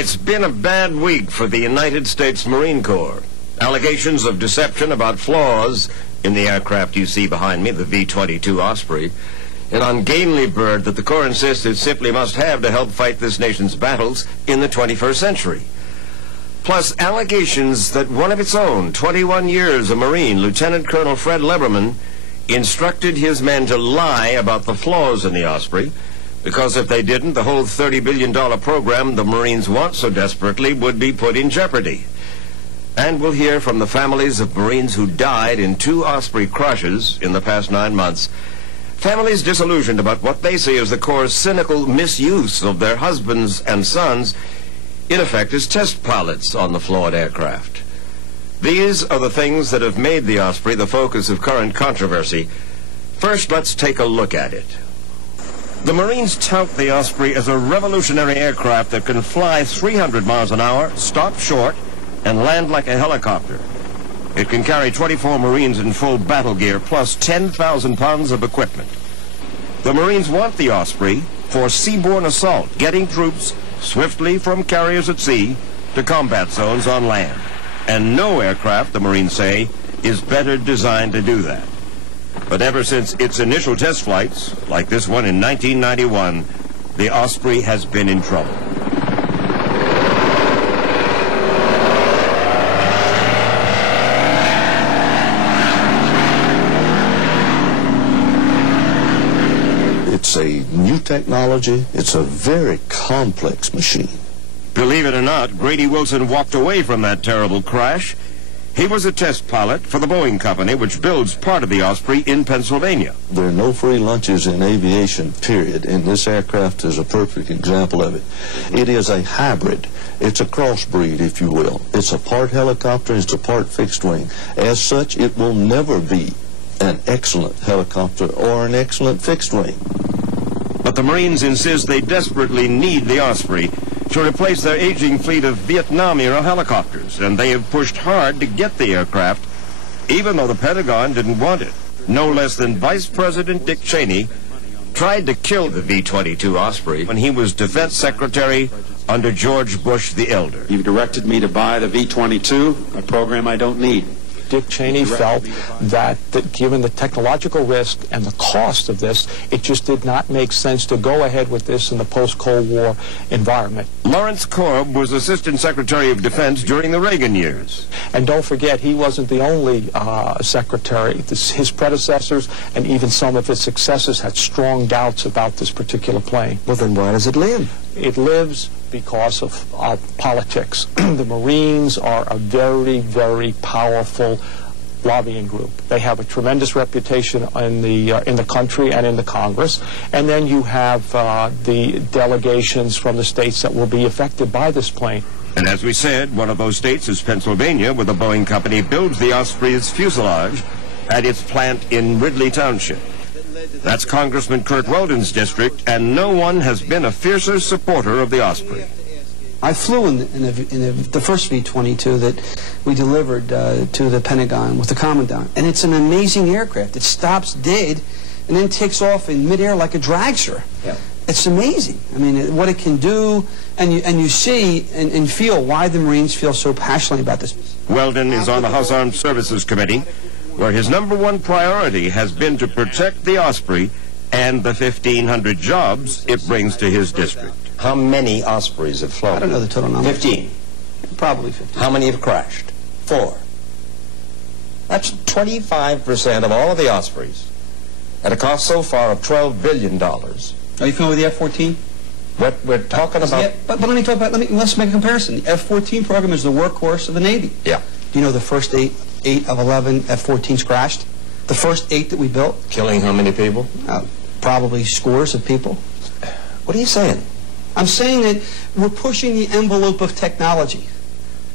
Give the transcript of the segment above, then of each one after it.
It's been a bad week for the United States Marine Corps. Allegations of deception about flaws in the aircraft you see behind me, the V-22 Osprey, an ungainly bird that the Corps insists it simply must have to help fight this nation's battles in the 21st century. Plus allegations that one of its own, 21 years a Marine, Lieutenant Colonel Fred Leberman, instructed his men to lie about the flaws in the Osprey, because if they didn't, the whole $30 billion program the Marines want so desperately would be put in jeopardy. And we'll hear from the families of Marines who died in 2 Osprey crashes in the past 9 months. Families disillusioned about what they see as the Corps' cynical misuse of their husbands and sons, in effect as test pilots on the flawed aircraft. These are the things that have made the Osprey the focus of current controversy. First, let's take a look at it. The Marines tout the Osprey as a revolutionary aircraft that can fly 300 miles an hour, stop short, and land like a helicopter. It can carry 24 Marines in full battle gear, plus 10,000 pounds of equipment. The Marines want the Osprey for seaborne assault, getting troops swiftly from carriers at sea to combat zones on land. And no aircraft, the Marines say, is better designed to do that. But ever since its initial test flights, like this one in 1991, the Osprey has been in trouble. It's a new technology. It's a very complex machine. Believe it or not, Grady Wilson walked away from that terrible crash. He was a test pilot for the Boeing Company, which builds part of the Osprey in Pennsylvania. There are no free lunches in aviation, period, and this aircraft is a perfect example of it. It is a hybrid. It's a crossbreed, if you will. It's a part helicopter, it's a part fixed wing. As such, it will never be an excellent helicopter or an excellent fixed wing. But the Marines insist they desperately need the Osprey to replace their aging fleet of Vietnam-era helicopters, and they have pushed hard to get the aircraft, even though the Pentagon didn't want it. No less than Vice President Dick Cheney tried to kill the V-22 Osprey when he was Defense Secretary under George Bush the Elder. You directed me to buy the V-22, a program I don't need. Dick Cheney felt that given the technological risk and the cost of this, it just did not make sense to go ahead with this in the post-Cold War environment. Lawrence Korb was Assistant Secretary of Defense during the Reagan years. And don't forget, he wasn't the only secretary. His predecessors and even some of his successors had strong doubts about this particular plane. Well, then why does it live? It lives because of politics. The Marines are a very, very powerful lobbying group. They have a tremendous reputation in the country and in the Congress. And then you have the delegations from the states that will be affected by this plane. And as we said, one of those states is Pennsylvania, where the Boeing Company builds the Osprey's fuselage at its plant in Ridley Township. That's Congressman Curt Weldon's district, and no one has been a fiercer supporter of the Osprey. I flew in the first V-22 that we delivered to the Pentagon with the Commandant, and it's an amazing aircraft. It stops dead and then takes off in midair like a dragster. Yeah. It's amazing. I mean, what it can do, and you see and feel why the Marines feel so passionately about this. Weldon is on the House Armed Services Committee, where his #1 priority has been to protect the Osprey and the 1,500 jobs it brings to his district. How many Ospreys have flown? I don't know the total number. 15. Probably 15. How many have crashed? 4. That's 25% of all of the Ospreys, at a cost so far of $12 billion. Are you familiar with the F-14? We're talking about... Yeah, but let me talk about, let's make a comparison. The F-14 program is the workhorse of the Navy. Yeah. Do you know the first 8 of 11 F-14s crashed? The first 8 that we built? Killing how many people? Probably scores of people. What are you saying? I'm saying that we're pushing the envelope of technology.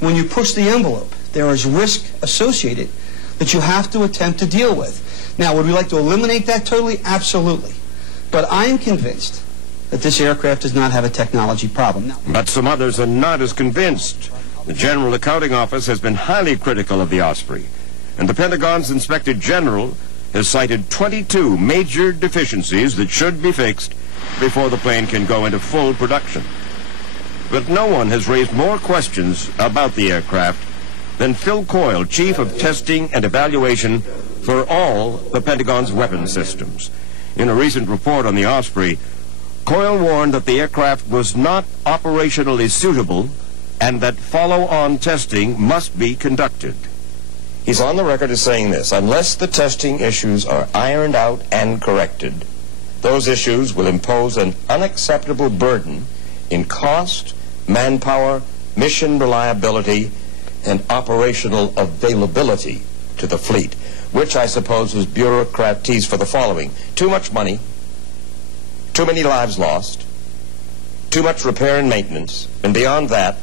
When you push the envelope, there is risk associated that you have to attempt to deal with. Now, would we like to eliminate that totally? Absolutely. But I am convinced that this aircraft does not have a technology problem. But some others are not as convinced. The General Accounting Office has been highly critical of the Osprey, and the Pentagon's Inspector General has cited 22 major deficiencies that should be fixed before the plane can go into full production. but no one has raised more questions about the aircraft than Phil Coyle, Chief of Testing and Evaluation for all the Pentagon's weapons systems. In a recent report on the Osprey, Coyle warned that the aircraft was not operationally suitable and that follow-on testing must be conducted. He's on the record as saying this: unless the testing issues are ironed out and corrected, those issues will impose an unacceptable burden in cost, manpower, mission reliability, and operational availability to the fleet, which I suppose is bureaucrat tease for the following: too much money, too many lives lost, too much repair and maintenance, and beyond that,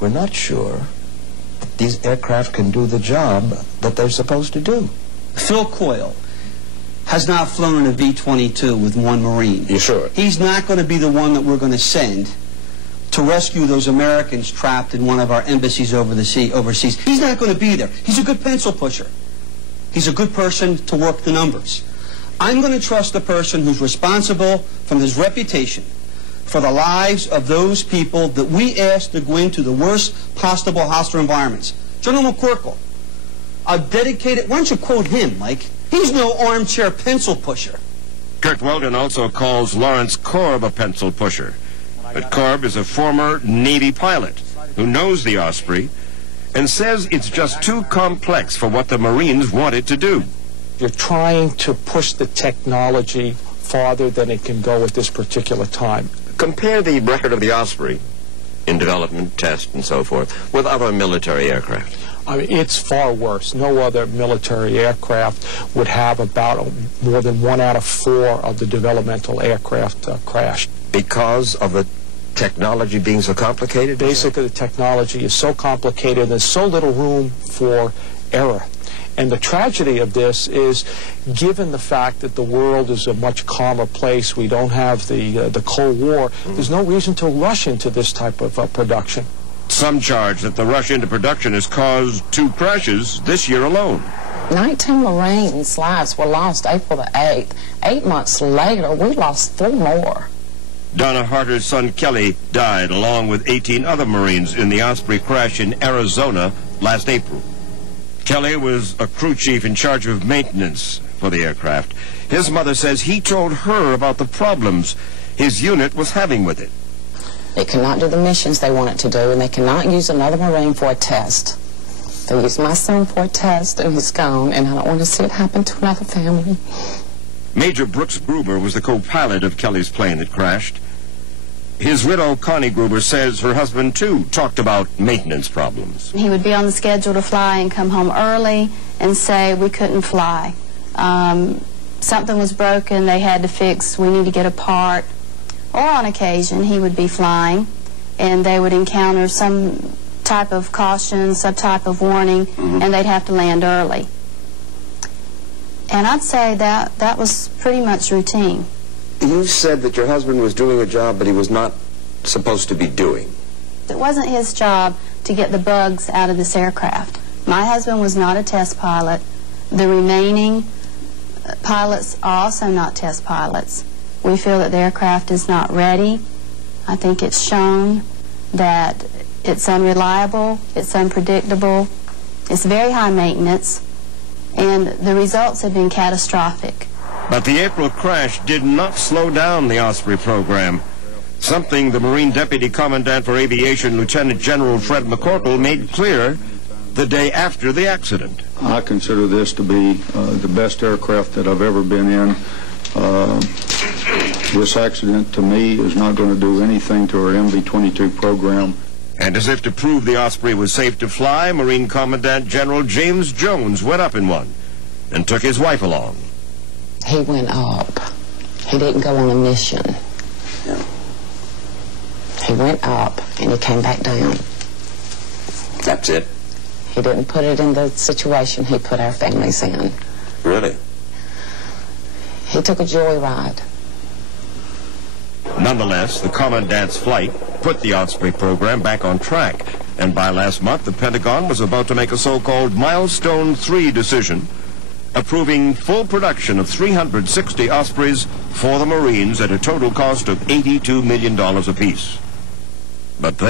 we're not sure that these aircraft can do the job that they're supposed to do. Phil Coyle has not flown in a V-22 with one Marine. You sure? He's not going to be the one that we're going to send to rescue those Americans trapped in one of our embassies overseas. He's not going to be there. He's a good pencil pusher. He's a good person to work the numbers. I'm going to trust the person who's responsible from his reputation for the lives of those people that we asked to go into the worst possible hostile environments. General McCorkle, a dedicated, why don't you quote him, Mike? He's no armchair pencil pusher. Curt Weldon also calls Lawrence Korb a pencil pusher. But Korb is a former Navy pilot who knows the Osprey and says it's just too complex for what the Marines want it to do. You're trying to push the technology farther than it can go at this particular time. Compare the record of the Osprey in development, test, and so forth with other military aircraft. I mean, it's far worse. No other military aircraft would have about more than 1 out of 4 of the developmental aircraft crashed. Because of the technology being so complicated? Basically, the technology is so complicated, there's so little room for error. And the tragedy of this is, given the fact that the world is a much calmer place, we don't have the Cold War, there's no reason to rush into this type of production. Some charge that the rush into production has caused 2 crashes this year alone. 19 Marines' lives were lost April the 8th. 8 months later, we lost 4 more. Donna Harter's son Kelly died along with 18 other Marines in the Osprey crash in Arizona last April. Kelly was a crew chief in charge of maintenance for the aircraft. His mother says he told her about the problems his unit was having with it. It cannot do the missions they want it to do, and they cannot use another Marine for a test. They used my son for a test, and he's gone, and I don't want to see it happen to another family. Major Brooks Gruber was the co-pilot of Kelly's plane that crashed. His widow, Connie Gruber, says her husband, too, talked about maintenance problems. He would be on the schedule to fly and come home early and say we couldn't fly. Something was broken, they had to fix, we need to get a part. Or on occasion, he would be flying and they would encounter some type of caution, some type of warning, and they'd have to land early. And I'd say that was pretty much routine. You said that your husband was doing a job that he was not supposed to be doing. It wasn't his job to get the bugs out of this aircraft. My husband was not a test pilot. The remaining pilots are also not test pilots. We feel that the aircraft is not ready. I think it's shown that it's unreliable, it's unpredictable, it's very high maintenance, and the results have been catastrophic. But the April crash did not slow down the Osprey program, something the Marine Deputy Commandant for Aviation, Lieutenant General Fred McCorkle, made clear the day after the accident. I consider this to be the best aircraft that I've ever been in. This accident, to me, is not going to do anything to our MV-22 program. And as if to prove the Osprey was safe to fly, Marine Commandant General James Jones went up in one and took his wife along. He went up. He didn't go on a mission. Yeah. He went up and he came back down. That's it? He didn't put it in the situation he put our families in. Really? He took a joyride. Nonetheless, the Commandant's flight put the Osprey program back on track, and by last month, the Pentagon was about to make a so-called Milestone 3 decision, approving full production of 360 Ospreys for the Marines at a total cost of $82 million apiece. But that